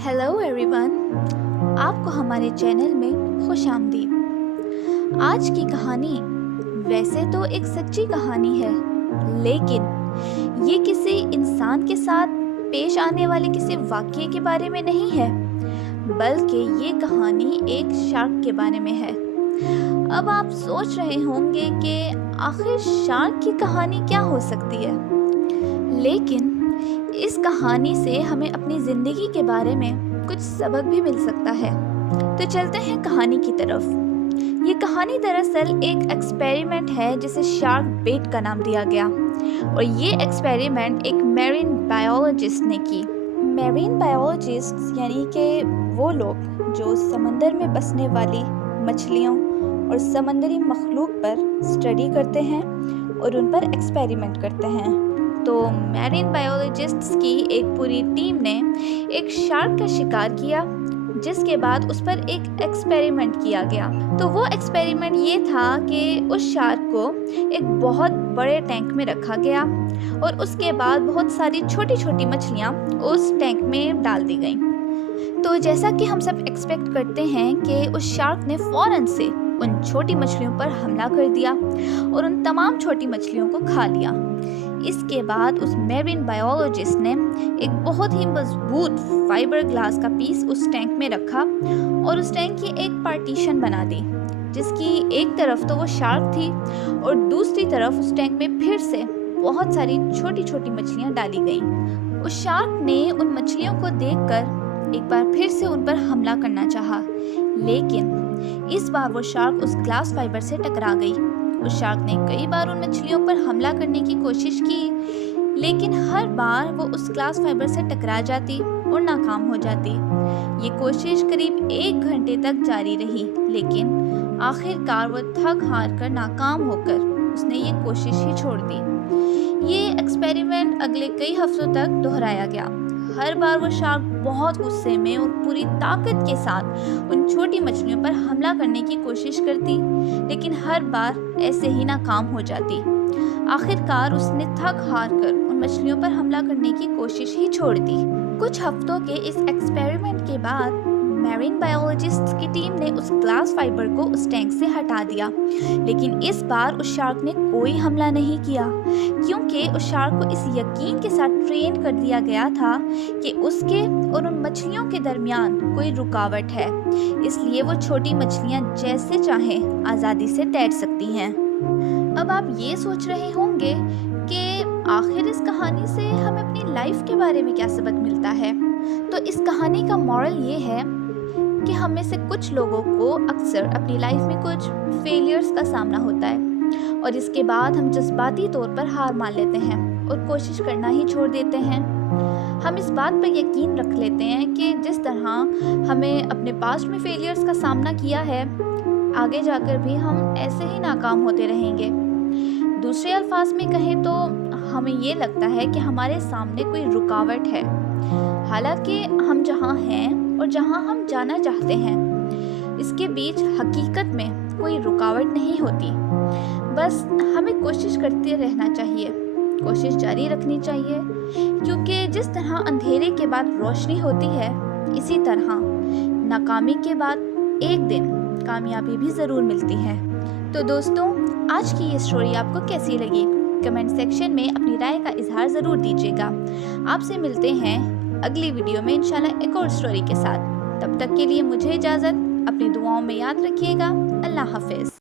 Hello everyone, आपको हमारे channel में खुश आमदीद। आज की कहानी वैसे तो एक सच्ची कहानी है, लेकिन ये किसी इंसान के साथ पेश आने वाले किसी वाक़ये के बारे में नहीं है, बल्कि ये कहानी एक शार्क के बारे में है। अब आप सोच रहे होंगे कि आखिर शार्क की कहानी क्या हो सकती है, लेकिन इस कहानी से हमें अपनी ज़िंदगी के बारे में कुछ सबक भी मिल सकता है। तो चलते हैं कहानी की तरफ। ये कहानी दरअसल एक एक्सपेरिमेंट है जिसे शार्क बेट का नाम दिया गया, और ये एक्सपेरिमेंट एक मैरीन बायोलॉजिस्ट ने की। मैरीन बायोलॉजिस्ट यानी कि वो लोग जो समंदर में बसने वाली मछलियों और समंदरी मखलूक पर स्टडी करते हैं और उन पर एक्सपेरिमेंट करते हैं। तो मैरीन बायोलॉजिस्ट्स की एक पूरी टीम ने एक शार्क का शिकार किया, जिसके बाद उस पर एक एक्सपेरिमेंट किया गया। तो वो एक्सपेरिमेंट ये था कि उस शार्क को एक बहुत बड़े टैंक में रखा गया और उसके बाद बहुत सारी छोटी छोटी मछलियाँ उस टैंक में डाल दी गईं। तो जैसा कि हम सब एक्सपेक्ट करते हैं कि उस शार्क ने फौरन से उन छोटी मछलियों पर हमला कर दिया और उन तमाम छोटी मछलियों को खा लिया। इसके बाद उस मैरीन बायोलॉजिस्ट ने एक बहुत ही मजबूत फाइबर ग्लास का पीस उस टैंक में रखा और उस टैंक की एक पार्टीशन बना दी, जिसकी एक तरफ तो वो शार्क थी और दूसरी तरफ उस टैंक में फिर से बहुत सारी छोटी छोटी मछलियाँ डाली गईं। उस शार्क ने उन मछलियों को देखकर एक बार फिर से उन पर हमला करना चाहा, लेकिन इस बार वो शार्क उस ग्लास फाइबर से टकरा गई। उस शार्क ने कई बार उन मछलियों पर हमला करने की कोशिश की, लेकिन हर बार वो उस ग्लास फाइबर से टकरा जाती और नाकाम हो जाती। ये कोशिश करीब 1 घंटे तक जारी रही, लेकिन आखिरकार वो थक हार कर नाकाम होकर उसने ये कोशिश ही छोड़ दी। ये एक्सपेरिमेंट अगले कई हफ्तों तक दोहराया गया। हर बार वो शार्क बहुत गुस्से में और पूरी ताकत के साथ उन छोटी मछलियों पर हमला करने की कोशिश करती, लेकिन हर बार ऐसे ही नाकाम हो जाती। आखिरकार उसने थक हार कर उन मछलियों पर हमला करने की कोशिश ही छोड़ दी। कुछ हफ्तों के इस एक्सपेरिमेंट के बाद मैरीन बायोलॉजिस्ट की टीम ने उस ग्लास फाइबर को उस टैंक से हटा दिया, लेकिन इस बार उस शार्क ने कोई हमला नहीं किया, क्योंकि उस शार्क को इस यकीन के साथ ट्रेन कर दिया गया था कि उसके और उन मछलियों के दरमियान कोई रुकावट है, इसलिए वो छोटी मछलियां जैसे चाहें आज़ादी से तैर सकती हैं। अब आप ये सोच रहे होंगे कि आखिर इस कहानी से हमें अपनी लाइफ के बारे में क्या सबक मिलता है। तो इस कहानी का मॉरल ये है कि हम में से कुछ लोगों को अक्सर अपनी लाइफ में कुछ फेलियर्स का सामना होता है और इसके बाद हम जज्बाती तौर पर हार मान लेते हैं और कोशिश करना ही छोड़ देते हैं। हम इस बात पर यकीन रख लेते हैं कि जिस तरह हमें अपने पास्ट में फेलियर्स का सामना किया है, आगे जाकर भी हम ऐसे ही नाकाम होते रहेंगे। दूसरे अल्फाज में कहें तो हमें ये लगता है कि हमारे सामने कोई रुकावट है, हालांकि हम जहाँ हैं और जहाँ हम जाना चाहते हैं, इसके बीच हकीकत में कोई रुकावट नहीं होती। बस हमें कोशिश करते रहना चाहिए, कोशिश जारी रखनी चाहिए, क्योंकि जिस तरह अंधेरे के बाद रोशनी होती है, इसी तरह नाकामी के बाद एक दिन कामयाबी भी ज़रूर मिलती है। तो दोस्तों, आज की ये स्टोरी आपको कैसी लगी? कमेंट सेक्शन में अपनी राय का इजहार ज़रूर दीजिएगा। आपसे मिलते हैं अगली वीडियो में इंशाल्लाह एक और स्टोरी के साथ। तब तक के लिए मुझे इजाज़त। अपनी दुआओं में याद रखिएगा। अल्लाह हाफिज़।